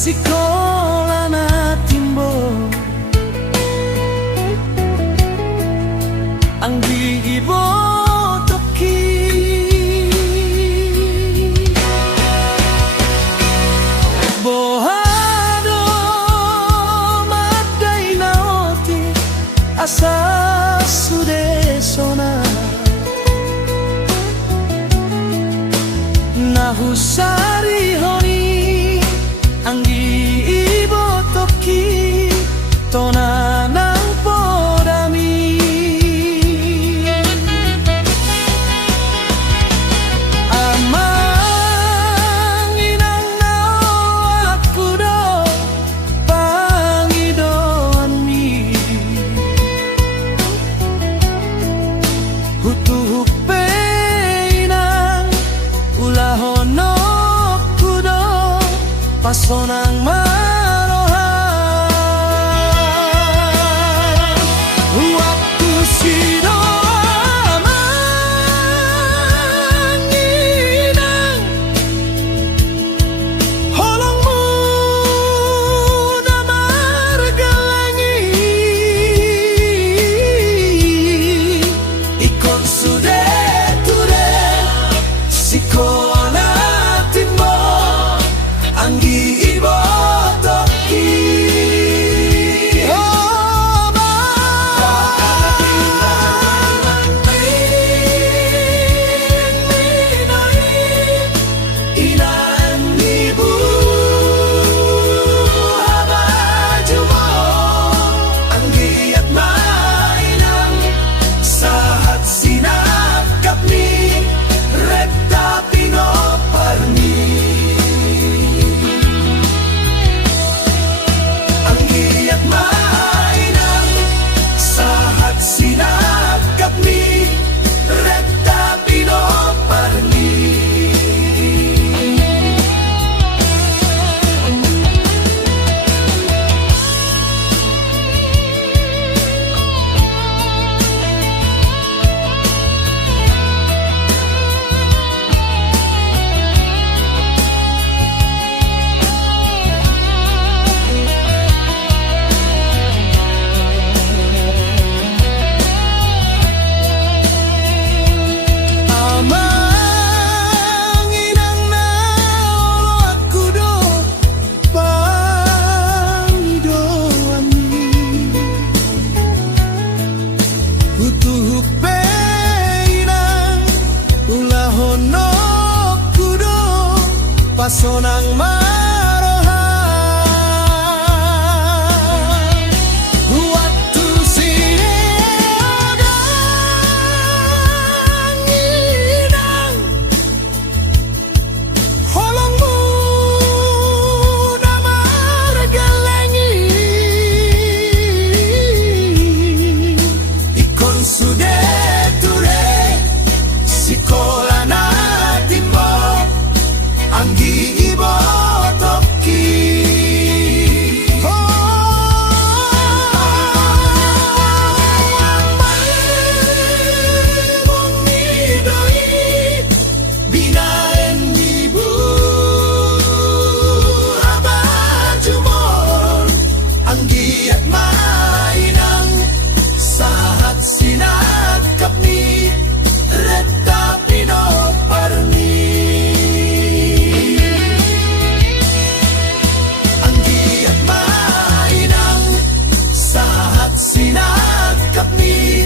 Sikolana timbo anggi ibo toki bohado madai naoti asa sudesona nahusari honi anggi ibo toki tona nang podami amang inang nao aku do pangidoan mi hutuhupe inang ulahono kudo pasonang marohan waktu sido manginang holongmu damar galangi ikon sude ture sikona timbo anggi ibo pasonang marohan waktu siang inang holongmu damar galangi ikon sude ture sikolana timbo anggi ibo toki mongidoi binaen ibu abajumon anggi at mainang sahat sinat kapni retta pino parni sinagap ni